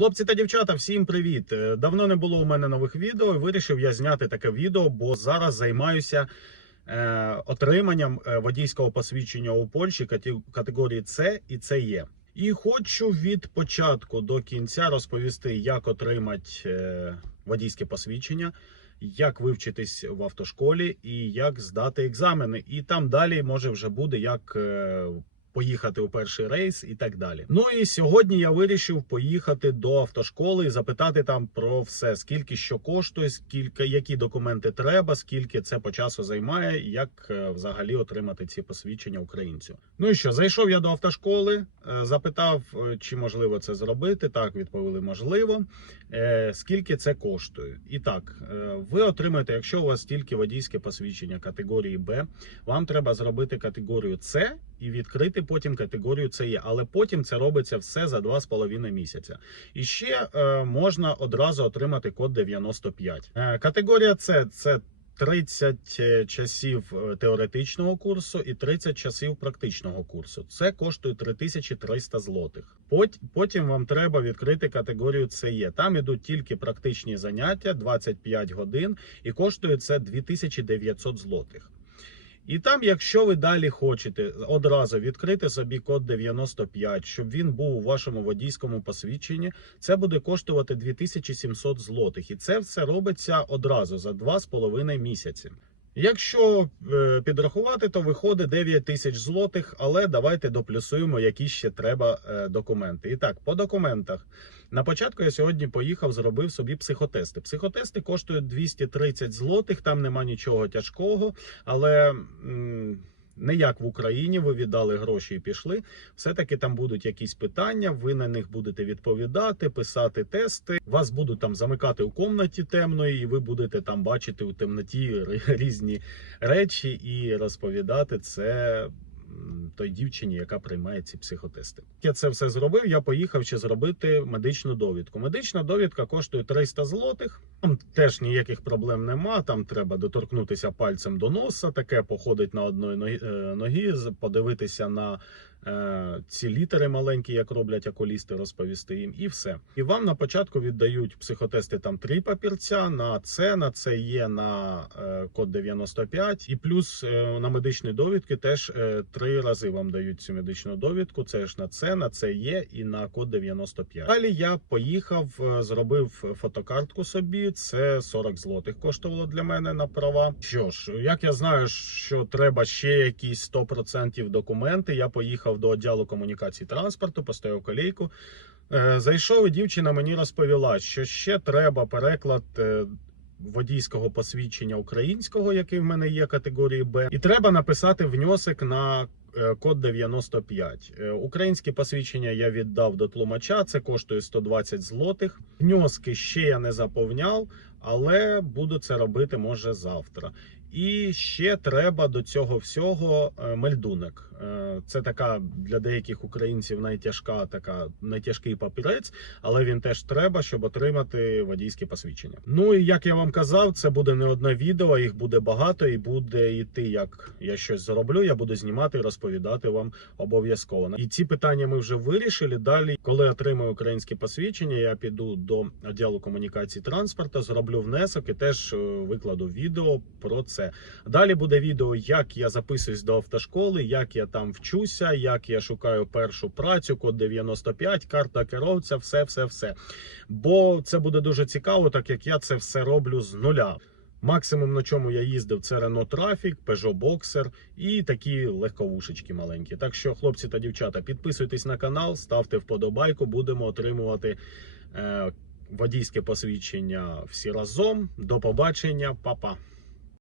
Хлопці та дівчата, всім привіт! Е, Давно не було у мене нових відео. Вирішив я зняти таке відео, бо зараз займаюся е, отриманням е, водійського посвідчення у Польщі категорії С і ЦЕ. є. І хочу від початку до кінця розповісти, як отримати е, водійське посвідчення, як вивчитись в автошколі і як здати екзамени. І там далі може вже буде як. е, поїхати у перший рейс і так далі. Ну і сьогодні я вирішив поїхати до автошколи і запитати там про все, скільки що коштує, скільки які документи треба, скільки це по часу займає, як е, взагалі отримати ці посвідчення українцю. Ну і що, зайшов я до автошколи, запитав, е, чи можливо це зробити. Так, відповіли, можливо. Е, Скільки це коштує? І так, е, ви отримаєте, якщо у вас тільки водійське посвідчення категорії Б, вам треба зробити категорію С і відкрити потім категорію СЕ. Але потім це робиться все за 2,5 місяця. І ще е, можна одразу отримати код 95. Е, категорія С це 30 часів е, теоретичного курсу і 30 часів практичного курсу. Це коштує 3300 злотих. Пот- Потім вам треба відкрити категорію СЕ. Там ідуть тільки практичні заняття 25 годин, і коштує це 2900 злотих. І там, якщо ви далі хочете одразу відкрити собі код 95, щоб він був у вашому водійському посвідченні, це буде коштувати 2700 злотих. І це все робиться одразу за 2,5 місяці. Якщо е, підрахувати, то виходить 9 тисяч злотих, але давайте доплюсуємо, які ще треба е, документи. І так, по документах. На початку я сьогодні поїхав, зробив собі психотести. Психотести коштують 230 злотих, там нема нічого тяжкого, але. Не як в Україні, ви віддали гроші і пішли. Все-таки там будуть якісь питання, ви на них будете відповідати, писати тести. Вас будуть там замикати у комнаті темної, і ви будете там бачити у темноті різні речі і розповідати це той дівчині, яка приймає ці психотести. Я це все зробив. Я поїхав ще зробити медичну довідку. Медична довідка коштує 300 злотих. Там теж ніяких проблем нема. Там треба доторкнутися пальцем до носа, таке походить на одної ногі, е, подивитися на ці літери маленькі, як роблять окулісти, розповісти їм, і все. І вам на початку віддають психотести там три папірця на С, на Це є на е, код 95, і плюс е, на медичні довідки теж е, три рази вам дають цю медичну довідку. Це ж на С, на Це є і на код 95. Далі я поїхав, е, зробив фотокартку собі. Це 40 злотих коштувало для мене на права. Що ж, як я знаю, що треба ще якісь 100% документи, я поїхав до відділу комунікації транспорту, поставив колейку. Е, Зайшов і дівчина мені розповіла, що ще треба переклад. е, Водійського посвідчення українського, який в мене є категорії Б, і треба написати внесок на е, код 95. Е, Українське посвідчення я віддав до тлумача. Це коштує 120 злотих. Внески ще я не заповняв, але буду це робити може завтра. І ще треба до цього всього е, мельдунок. Е, Це така для деяких українців найтяжка, така найтяжкий папірець, але він теж треба, щоб отримати водійське посвідчення. Ну і як я вам казав, це буде не одне відео, їх буде багато, і буде йти, як я щось зроблю. Я буду знімати і розповідати вам обов'язково. І ці питання ми вже вирішили. Далі, коли отримаю українське посвідчення, я піду до відділу комунікації транспорту, зроблю внесок і теж е, викладу відео про це. Далі буде відео, як я записуюсь до автошколи, як я там вчуся, як я шукаю першу працю, код 95, карта керовця, все, все, все. Бо це буде дуже цікаво, так як я це все роблю з нуля. Максимум, на чому я їздив, це Renault Traffic, Peugeot Boxer і такі легковушечки маленькі. Так що, хлопці та дівчата, підписуйтесь на канал, ставте вподобайку, будемо отримувати е, водійське посвідчення всі разом. До побачення, па-па!